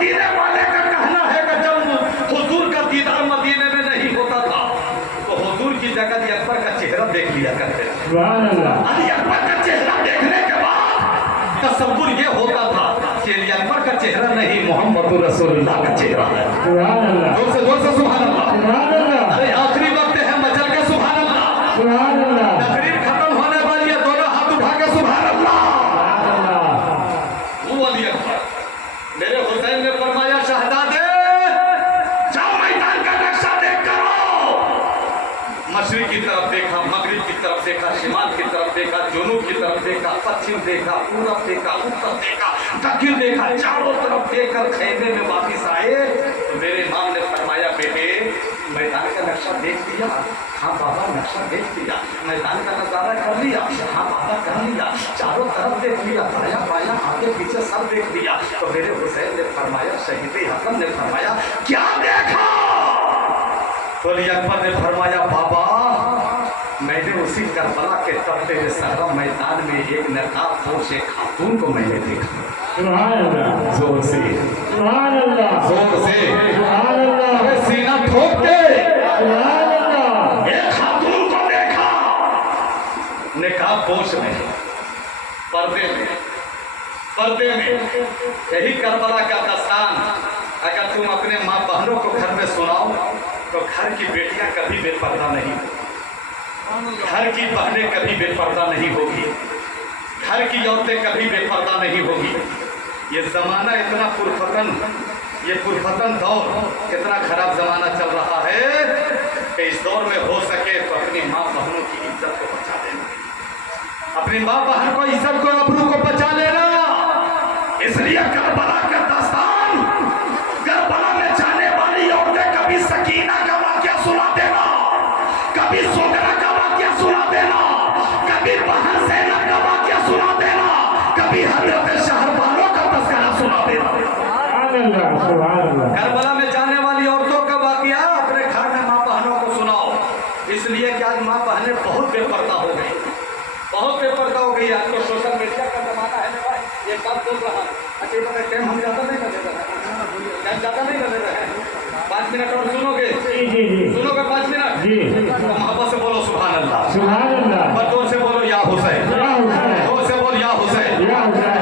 मदीने वाले का कहना है कि जब हुजूर का दीदार मदीने में नहीं होता था तो हुजूर की जगह अली अकबर का चेहरा देख लिया करते थे। सुभान अल्लाह। अली अकबर का चेहरा देखने के बाद तसव्वुर ये होता था कि अली अकबर का चेहरा नहीं मोहम्मद रसूलुल्लाह का चेहरा है। सुभान अल्लाह। जोर से सुभान अल्लाह। सुभान अल्लाह। अरे आखिरी वक्त है, मचल के सुभान अल्लाह। सुभान अल्लाह। तकरीर खत्म होने वाली है, दोनों हाथ उठा के सुभान अल्लाह। वो अली अकबर मेरे हुसैन ने फरमाया शहजादे जाओ मैदान का नक्शा देख कर आओ। मशरिक की तरफ देखा, मगरिब की तरफ देखा, शिमाल की तरफ देखा, जुनूब की तरफ देखा, पश्चिम देखा, पूरब देखा, उत्तर देखा, दक्षिण देखा, चारों तरफ देखकर खेमे में वापिस आए तो मेरे इमाम ने फरमाया बेटे मैदान का नक्शा देख लिया? हाँ बाबा नक्शा देख लिया। मैदान का नजारा कर लिया? हाँ बाबा कर लिया। चारों तरफ देख लिया, दाया बाया आगे पीछे सब देख लिया। तो मेरे हुसैन ने फरमाया, शहीद हसन ने फरमाया क्या देखा? तो अली अकबर ने फरमाया बाबा मैंने उसी करबला के तपते हुए सहरा मैदान में एक नकाबपोश एक खातून को मैंने देखा। सुभान अल्लाह। जोर से सुभान अल्लाह। जोर से सुभान अल्लाह। अरे सीना ठोक के सुभान अल्लाह। एक खातून को देखा नकाबपोश में, पर्दे में। यही करबला का दस्तान अगर तुम अपने माँ बहनों को घर में सुनाओ तो घर की बेटियां कभी बेपर्दा नहीं होगी, घर की बहनें कभी बेपर्दा नहीं होगी, घर की औरतें कभी बेपर्दा नहीं होगी। ये जमाना इतना पुरफतन दौर इतना खराब जमाना चल रहा है कि इस दौर में हो सके तो अपनी माँ बहनों की इज्जत को बचा लेना, अपनी माँ बहन को इज्जत को अबरू को बचा लेना। इसलिए करबला का दस्तान, करबला में जाने वाली औरतें कभी सकीना का वाक्या सुना देना, कभी सोगरा का वाक्या सुना देना, कभी बहन ज़ैनब का वाक्या सुना देना, कभी हजरत शहरबानो का तस्करा सुना देना। करबला में जाने वाली औरतों का वाक्या अपने घर में माँ बहनों को सुनाओ। इसलिए कि आज माँ बहनें बहुत बेपर्दा हो गई, बहुत बेपर्दा हो गई। आज तो सोशल मीडिया का जमाना है ना भाई, ये बात बोल रहा हूँ। अच्छी बात है, टाइम हम ज़्यादा नहीं कर रहे हैं, टाइम ज़्यादा नहीं कर रहे हैं। 5 मिनट और सुनोगे? सुनोगे 5 मिनट? तो मोहब्बत से बोलो सुभान अल्लाह। सुभान अल्लाह। और जोर से बोलो या हुसैन, जोर से बोल या हुसैन,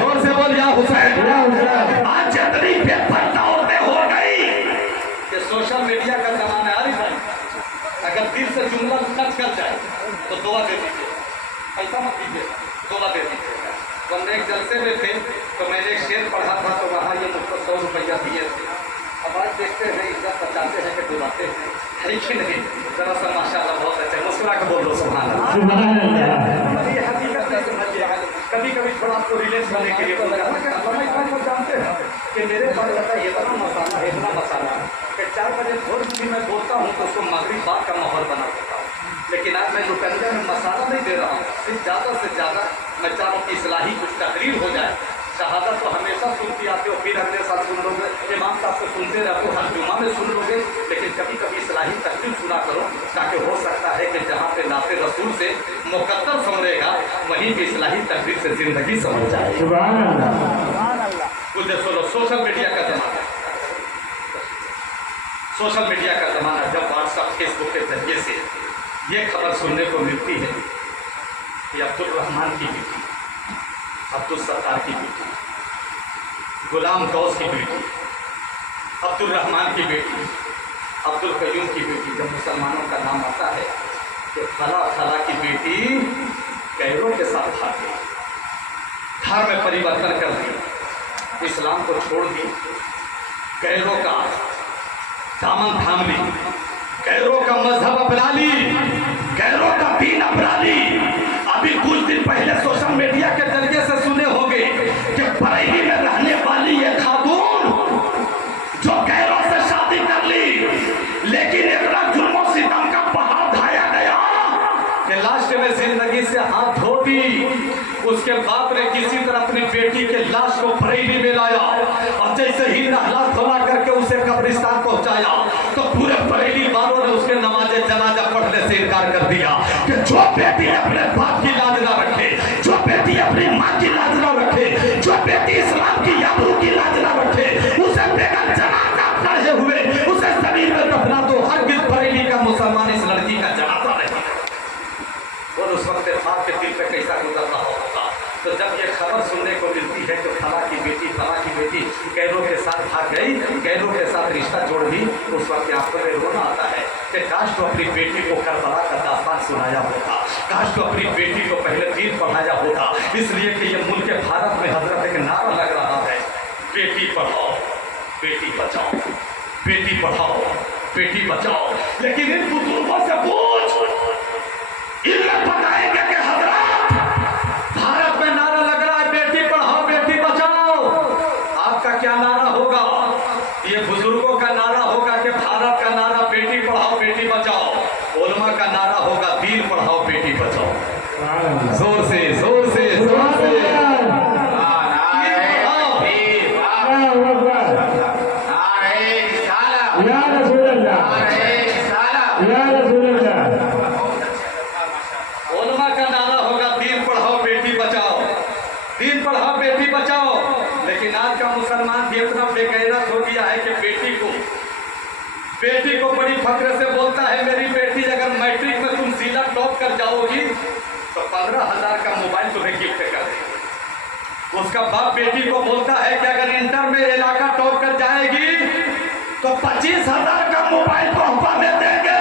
जोर से बोल या हुसैन। आज जितनी बेपर्दा औरतें हो गई कि सोशल मीडिया का जमाना है। भाई अगर दिल से जुमला टच कर जाए तो दुआ दे दीजिए, पैसा मत दीजिए, दुआ दे दीजिएगा। बंदे एक जलसे में थे तो मैंने एक शेर पढ़ा था तो वहाँ ये मुझको 100 रुपया दिए थे। अब आज देखते हैं इज्जत बचाते हैं कि डुबाते हैं, है कि नहीं? जरा सा माशाल्लाह बहुत अच्छा, मुस्कुरा के बोल दो सुभान अल्लाह। ये हकीकत है, समझिए। कभी कभी थोड़ा आपको रिलेट करने के लिए बोल रहा हूँ कि जानते हैं कि मेरे पास रहता है इतना मसाला कि 4 बजे भोर भी मैं बोलता हूँ तो उसको मगरिब बाद का माहौल बना देता हूँ। लेकिन आज मैं लुटंजा में मसाला नहीं दे रहा हूँ, सिर्फ ज़्यादा से ज़्यादा मैं चाहूँ कि इस्लाही कुछ तकरीर हो जाए। शहादत तो हमेशा सुनती आते हो, फिर अगले साल सुन लोगे, इमाम साहब को सुनते रहो, हर जुमा में सुन लोगे, लेकिन कभी कभी इस्लाही तकरीर सुना करो ताकि हो सकता है कि जहाँ पे नाते रसूल से मुकद्दर समझेगा वहीं पे इस्लाही तकरीर से जिंदगी समझ जाए। सुभान अल्लाह। कुछ सुनो, सोशल मीडिया का जमाना, सोशल मीडिया का जमाना, जब व्हाट्सएप फेसबुक के जरिए से ये खबर सुनने को मिलती है कि अब्दुल रहमान की बेटी, अब्दुल सत्तार की बेटी, गुलाम गौस की बेटी, अब्दुल रहमान की बेटी, अब्दुल कयूम की बेटी, जब मुसलमानों का नाम आता है तो फला की बेटी कैरों के साथ भाग गई, धर्म में परिवर्तन कर दी, इस्लाम को छोड़ दी, कैरों का दामन थाम ली, कैरों का मजहब अपना ली, कैरों का दीन अपना ली। अभी कुछ दिन पहले सोशल मीडिया के जरिए से सुने होंगे कि बरेली में रहने वाली ये खातून जो कैरों से शादी कर ली, लेकिन इतना जुल्म सितम का पहाड़ ढाया गया कि लास्ट में जिंदगी से हाथ धो दी। उसके बाप ने किसी तरह अपनी बेटी के लाश को बरेली में लाया और जैसे ही नहला धोला करके उसे कब्रिस्तान पहुंचाया तो पूरे बरेली वालों ने उसके नमाजे जनाजा पढ़ने से इनकार कर दिया कि जो बेटी अपने बाप की लाज ना रखे, जो बेटी अपनी माँ की लाज ना रखे, जो बेटी इस्लाम की आबरू की लाज ना रखे, उसे गैरों के साथ भाग गई, गैरों के साथ रिश्ता जोड़ दी। उस वक्त आंखों में रोना आता है कि काश तो अपनी बेटी को करबला का दास्तान सुनाया होता, काश तो अपनी बेटी को पहले दीन पढ़ाया होता। इसलिए कि ये मुल्क भारत में हजरत एक नारा लग रहा है, बेटी पढ़ाओ बेटी बचाओ, बेटी पढ़ाओ बेटी बचाओ। लेकिन इन बुजुर्गों से पूछ, इन्हें बताएंगे कि हजरत भारत में नारा लग रहा है बेटी पढ़ाओ बेटी बचाओ, आपका क्या नारा होगा? ये बुजुर्गों का नारा होगा कि भारत का नारा बेटी पढ़ाओ बेटी बचाओ, उलमा का नारा होगा दीन पढ़ाओ बेटी बचाओ। जोर से जोर से जोर से उलमा का नारा होगा दीन पढ़ाओ बेटी बचाओ, दीन पढ़ाओ बेटी बचाओ। लेकिन आज का मुसलमान भी इतना बेगैरत हो गया है कि बेटी को बड़ी फख्र से बोलता है, मेरी बेटी अगर मैट्रिक में तुम सीधा टॉप कर जाओगी तो 15,000 का मोबाइल तुम्हें गिफ्ट कर देगी। उसका बाप बेटी को बोलता है कि अगर इंटर में इलाका टॉप कर जाएगी तो 25,000 का मोबाइल तोहफा में देंगे।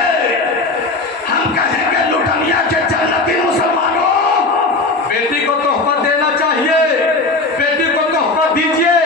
हम कहेंगे लुटनिया के जन्नती मुसलमानों, बेटी को तोहफा देना चाहिए, बेटी को तोहफा दीजिए,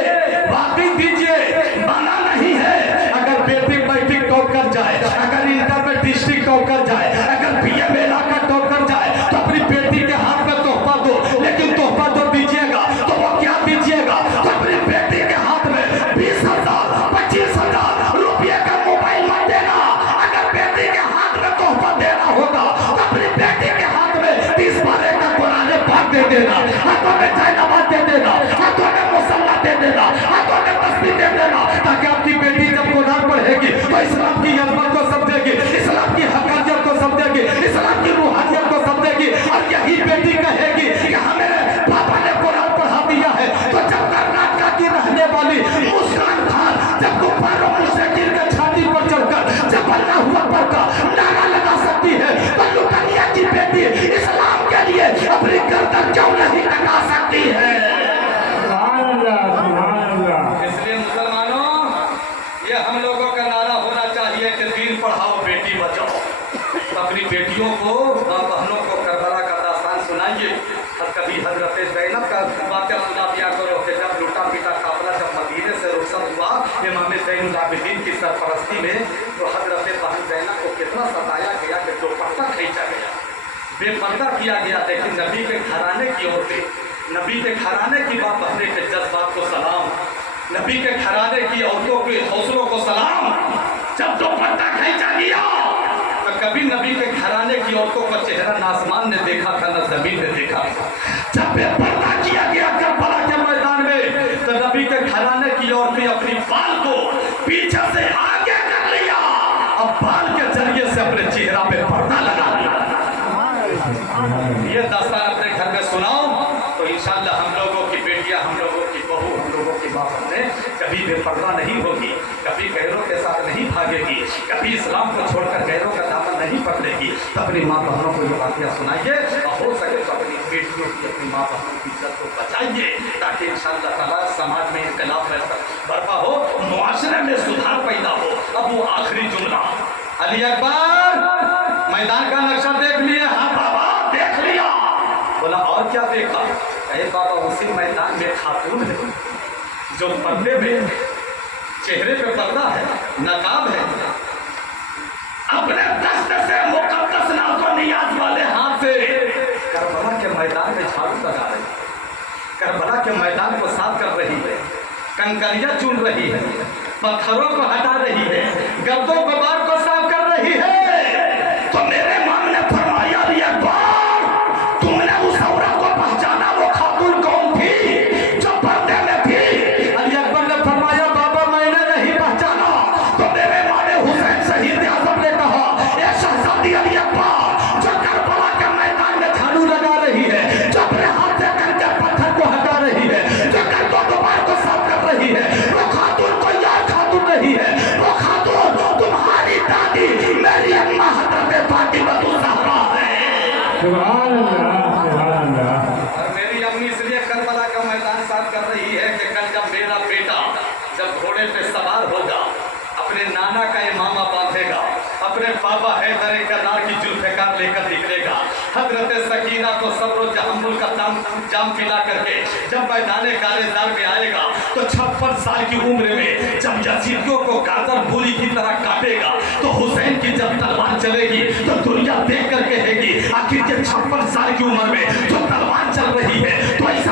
बाकी दीजिए, मना नहीं है। अगर बेटी मैट्रिक टॉप कर जाए, अगर इंटर में डिस्ट्रिक्ट टॉप कर जाए, अगर बीए में इलाका टॉप कर जाए तो अपनी बेटी के हाथ में तोहफा दो। लेकिन तोहफा जो दीजिएगा तो वो क्या दीजिएगा? तो अपनी बेटी के हाथ में 20,000 25,000 रुपये का मोबाइल मत देना। अगर बेटी के हाथ में तोहफा देना होगा तो अपनी बेटी के हाथ में 30 पारे का कुरान पाक दे देना, हाथों में जयनमाज दे देना, हाथों में मुसल्ला दे देना, हाथों में तस्बीह दे देना, ताकि आपकी बेटी जब कुरान पढ़ेगी तो इस्लाम की अजमत को समझेगी, इस्लाम की हकानियत को समझेगी, इस्लाम की रूहानियत को समझेगी। और यही बेटी कहेगी कि हमें पापा ने कुरान पढ़ा दिया है। तो जब कर्नाटक की रहने वाली मुस्कान खान जब गुब्बारों मुझसे गिर कर छाती पर चढ़कर जब अल्लाह अकबर का नारा लगा सकती है तो लुटनिया की बेटी इस्लाम के लिए अपनी गर्दन क्यों नहीं लगा सकती है? इसलिए मुसलमानों, ये हम लोगों का नारा होना चाहिए कि दीन पढ़ाओ बेटी बचाओ। अपनी बेटियों को, माँ बहनों को करबला का दास्तान सुनाइए। कभी हजरत ज़ैनब का वाक़या सुना दिया करो कि जब लूटा पीटा काफिला जब मदीने से रुखसत हुआ इमाम ज़ैनुल आबिदीन की सरपरस्ती में, तो हजरत बहन ज़ैनब को कितना सताया गया कि दुपट्टा खींचा गया, बेपर्दा किया गया। लेकिन नबी के घराने की औरतें, नबी के घराने की बात कहने के जज्बात को सलाम, नबी के घराने की औरतों के हौसलों को सलाम। जब दुपट्टा खींचा गया तो कभी नबी के घराने की औरतों का चेहरा न आसमान ने देखा था न जमीन ने देखा था। जब बेपर्दा किया गया करबला के मैदान में तो नबी के घराने की औरतें अपनी बाल को पीछे से आगे कर लिया, अब बाल के जरिए से अपने चेहरा पे पर्दा लगा लिया। ये दास्तान अपने घर में सुनाओ तो इंशाअल्लाह हम लोगों की बेटियां, हम लोगों की बहू, हम लोगों की माँ बहनें कभी बेपर्दा नहीं होगी, कभी गैरों के साथ नहीं भागेगी, कभी इस्लाम को छोड़कर गैरों का दामन नहीं पकड़ेगी। तो अपनी माँ बहनों को ये बातें सुनाइए और हो सके तो अपनी बेटियों की, अपनी माँ बहनों की इज्जत को बचाइए, ताकि इंशाअल्लाह ताला समाज में इनकलाब बर्पा हो, मुआशरे में सुधार पैदा हो। अब वो आखिरी जुमला, अली अकबर मैदान का नक्शा देख लिए? हाँ बाबा देख लिया। बोला और क्या देखा? कहे बाबा उसी मैदान में खातून है जो पर्दे में, चेहरे पे पर्दा है, नकाब है, अपने दस्त से मुकद्दस नाज़ो नियाज वाले हाथ से करबला के मैदान में झाड़ू लगा रही है, करबला के मैदान को साफ कर रही है, कंकरियां चुन रही है, पत्थरों को हटा रही है, गर्दों गुबार को साफ कर रही है। तो मेरे इमाम ने फरमाया, अली अकबर तुमने उस औरत को पहचाना, वो खातून कौन थी जो पर्दे में थी? अली अकबर ने फरमाया, बाबा मैंने नहीं पहचाना। तो मेरे इमाम हुसैन शहीद आज़म ने कहा, ए शहजादी अली अकबर जो करबला के मैदान में झाड़ू लगा रही है, जो अपने हाथ से कंकड़ पत्थर को हटा रही है, जो गर्दों गुबार को साफ कर रही है, वो खातून कोई और खातून नहीं है, वो खातून तुम्हारी दादी मेरी अम्मा हज़रत फातिमा ज़हरा है। सुभान अल्लाह, सुभान अल्लाह। और मेरी अम्मी इसलिए करबला का मैदान साफ कर रही है कि कल जब मेरा बेटा अपने नाना का इमामा बांधेगा, अपने पापा हैदर करदार की जुल्फ़िकार लेकर निकलेगा। हजरत सकीना को सब्र और तहम्मुल का जाम पिला करके जब मैदान कालेदार में आएगा तो 56 साल की उम्र में जब यजीदियों को गाजर मूली की तरह काटेगा तो हुसैन की जब तलवार चलेगी तो दुनिया देख कर कहेगी आखिर के 56 साल की उम्र में जो तलवार चल रही है तो ऐसा